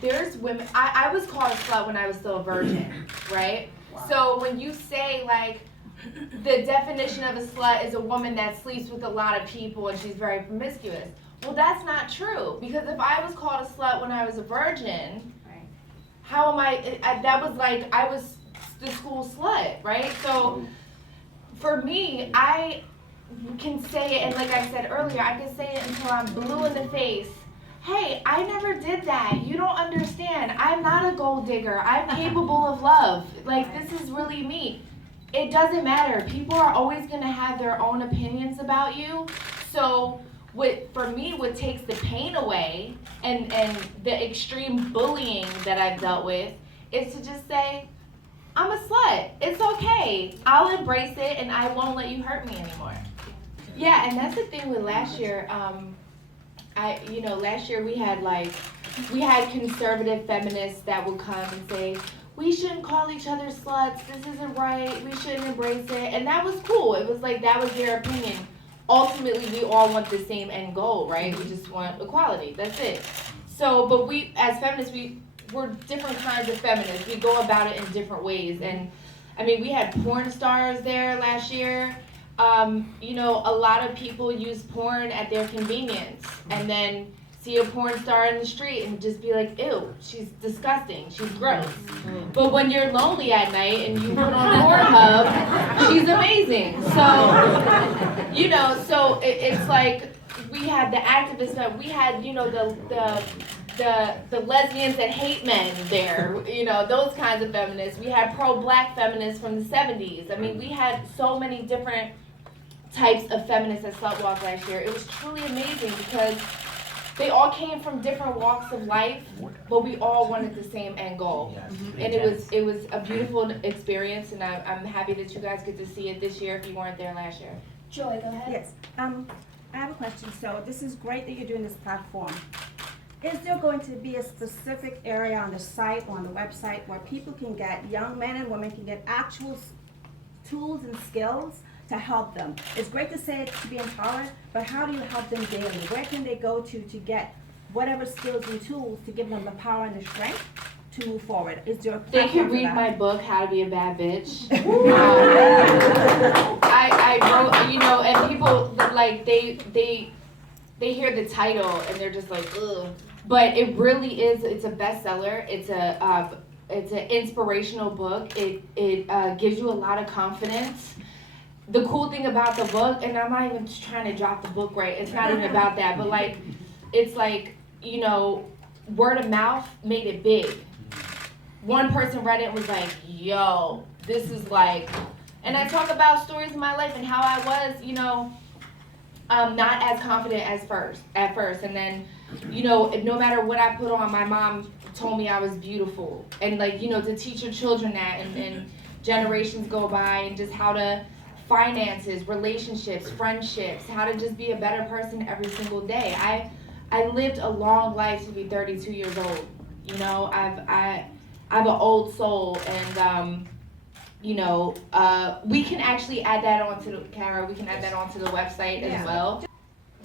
there's women. I was called a slut when I was still a virgin, right? Wow. So when you say like the definition of a slut is a woman that sleeps with a lot of people and she's very promiscuous, well, that's not true, because if I was called a slut when I was a virgin, right, how am I? That was like I was the school slut, right? So for me, I can say it, and like I said earlier, I can say it until I'm blue in the face. Hey, I never did that. You don't understand. I'm not a gold digger. I'm capable of love. Like, this is really me. It doesn't matter. People are always going to have their own opinions about you. So for me, what takes the pain away and the extreme bullying that I've dealt with is to just say, I'm a slut. It's okay. I'll embrace it and I won't let you hurt me anymore. Yeah, and that's the thing with last year. Last year we had conservative feminists that would come and say, we shouldn't call each other sluts, this isn't right, we shouldn't embrace it, and that was cool. It was like, that was their opinion. Ultimately, we all want the same end goal, right? We just want equality, that's it. So, but we, as feminists, we're different kinds of feminists. We go about it in different ways, and I mean, we had porn stars there last year. A lot of people use porn at their convenience and then see a porn star in the street and just be like, ew, she's disgusting, she's gross. But when you're lonely at night and you put on Pornhub, she's amazing. So, it's like we had the activists, we had, the lesbians that hate men there, those kinds of feminists. We had pro-black feminists from the 70s. I mean, we had so many different types of feminists at Slut Walk last year. It was truly amazing because they all came from different walks of life, but we all wanted the same end goal. And it was a beautiful experience, and I'm happy that you guys get to see it this year if you weren't there last year. Joy, go ahead. Yes. I have a question. So this is great that you're doing this platform. Is there going to be a specific area on the site or on the website where people can get, young men and women can get actual tools and skills to help them? It's great to say it, to be empowered, but how do you help them daily? Where can they go to get whatever skills and tools to give them the power and the strength to move forward? Is there a They can read my book, How to Be a Bad Bitch. I wrote, and people, like, they hear the title and they're just like, ugh. But it really is, it's a bestseller. It's an inspirational book. It gives you a lot of confidence. The cool thing about the book, and I'm not even trying to drop the book right, it's not even about that, but like, it's like, word of mouth made it big. One person read it and was like, yo, this is like, and I talk about stories in my life and how I was, not as confident at first, and then, no matter what I put on, my mom told me I was beautiful, and like, to teach your children that, and generations go by, and just how to finances, relationships, friendships, how to just be a better person every single day. I lived a long life to be 32 years old. I have an old soul, and we can actually add that onto the camera. We can add that onto the website as well.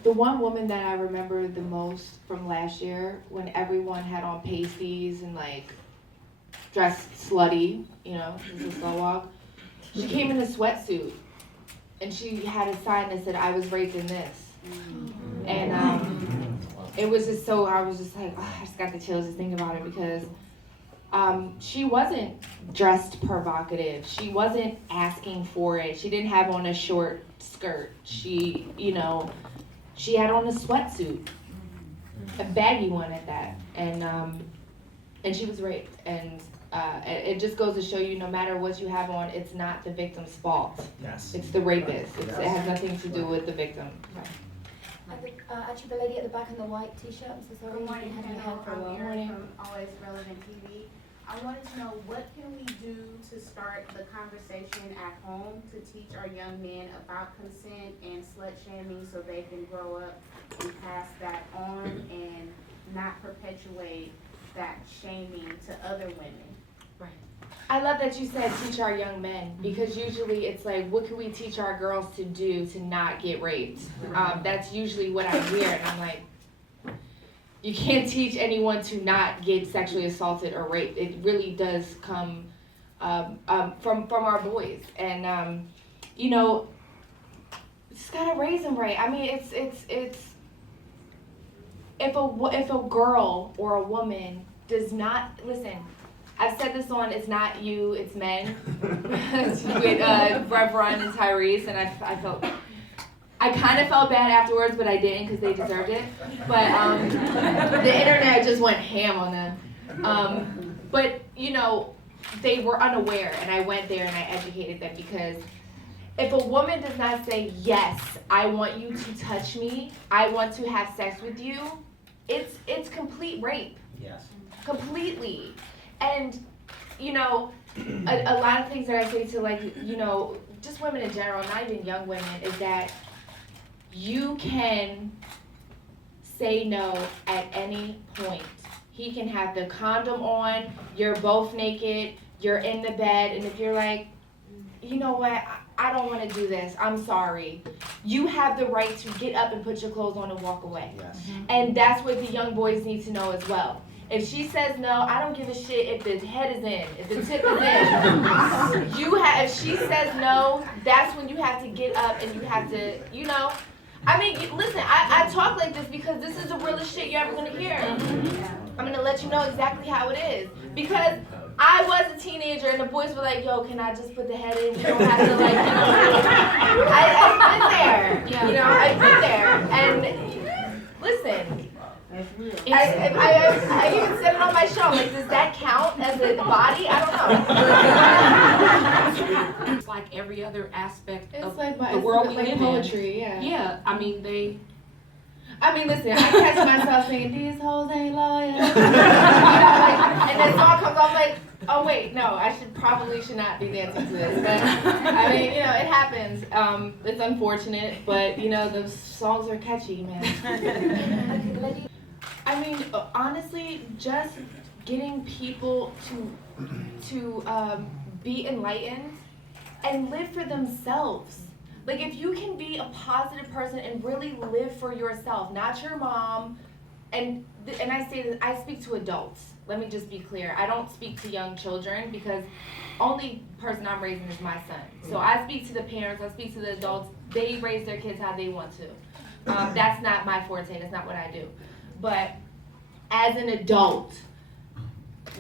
The one woman that I remember the most from last year, when everyone had on pasties and like dressed slutty, it was a Slut Walk. She came in a sweatsuit, and she had a sign that said, "I was raped in this." And it was just so, I was just like, oh, I just got the chills just thinking about it, because she wasn't dressed provocative. She wasn't asking for it. She didn't have on a short skirt. She had on a sweatsuit, a baggy one at that, and she was raped. And it just goes to show you, no matter what you have on, it's not the victim's fault. Yes. It's the rapist. It has nothing to do with the victim. I think, actually, the lady at the back in the white t-shirt, I'm so sorry. Good morning, Had your hand for a while. from Always Relevant TV. I wanted to know, what can we do to start the conversation at home to teach our young men about consent and slut shaming, so they can grow up and pass that on and not perpetuate that shaming to other women? Right. I love that you said teach our young men, because usually it's like, what can we teach our girls to do to not get raped? That's usually what I hear, and I'm like, you can't teach anyone to not get sexually assaulted or raped. It really does come from our boys, and you know, just gotta raise them right. I mean, it's if a girl or a woman does not listen. I've said this on It's Not You, It's Men with Rev Run and Tyrese, and I kind of felt bad afterwards, but I didn't because they deserved it. But the internet just went ham on them. But you know, they were unaware, and I went there and I educated them, because if a woman does not say, yes, I want you to touch me, I want to have sex with you, it's complete rape. Yes. Completely. And, you know, a lot of things that I say to, like, you know, just women in general, not even young women, is that you can say no at any point. He can have the condom on, you're both naked, you're in the bed, and if you're like, you know what, I don't want to do this, I'm sorry, you have the right to get up and put your clothes on and walk away. Yes. And that's what the young boys need to know as well. If she says no, I don't give a shit if the head is in, if the tip is in. If she says no, that's when you have to get up and you have to, you know. I mean, listen, I talk like this because this is the realest shit you're ever gonna hear. I'm gonna let you know exactly how it is. Because I was a teenager and the boys were like, yo, can I just put the head in? You don't have to, like, you know. I've been there. Yeah. You know, I've been there. And listen. I even said it on my show, like, does that count as a body? I don't know. It's like every other aspect It's of like the world we live poetry, in. Yeah, I mean, listen, I catch myself singing, these hoes ain't loyal. You know, like, and that song comes off like, oh wait, no, I probably should not be dancing to this. But, I mean, you know, it happens. It's unfortunate, but, you know, the songs are catchy, man. Okay, the lady. I mean, honestly, just getting people to be enlightened and live for themselves. Like, if you can be a positive person and really live for yourself, not your mom, and I say this, I speak to adults. Let me just be clear. I don't speak to young children because only person I'm raising is my son. So I speak to the parents, I speak to the adults. They raise their kids how they want to. That's not my forte, that's not what I do. But as an adult,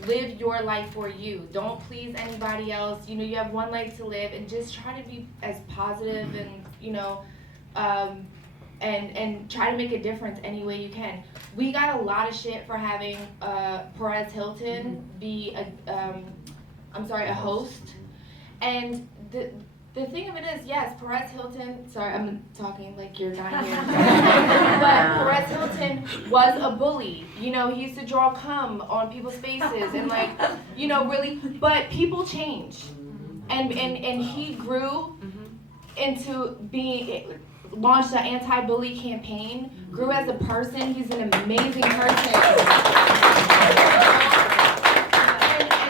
live your life for you. Don't please anybody else. You know, you have one life to live, and just try to be as positive and, you know, and try to make a difference any way you can. We got a lot of shit for having Perez Hilton be a host. And the thing of it is, yes, Perez Hilton, sorry, I'm talking like you're not here. But Perez Hilton was a bully. You know, he used to draw cum on people's faces and, like, you know, really, but people change. And he grew into launched an anti-bully campaign, grew as a person. He's an amazing person.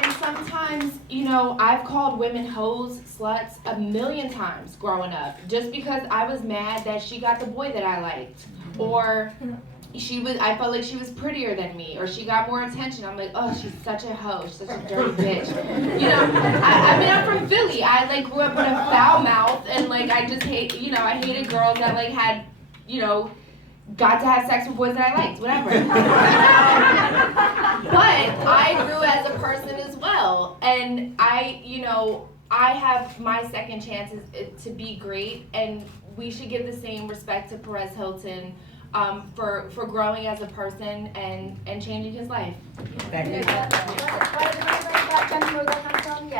And sometimes, you know, I've called women hoes, sluts, a million times growing up, just because I was mad that she got the boy that I liked, or I felt like she was prettier than me, or she got more attention. I'm like, oh, she's such a hoe, she's such a dirty bitch. You know, I mean, I'm from Philly. I, like, grew up with a foul mouth, and, like, I just I hated girls that, like, had, you know, got to have sex with boys that I liked, whatever. But I grew as a person as well, and I have my second chances to be great, and we should give the same respect to Perez Hilton for growing as a person and changing his life. Thank you. Where did the black gentleman come from?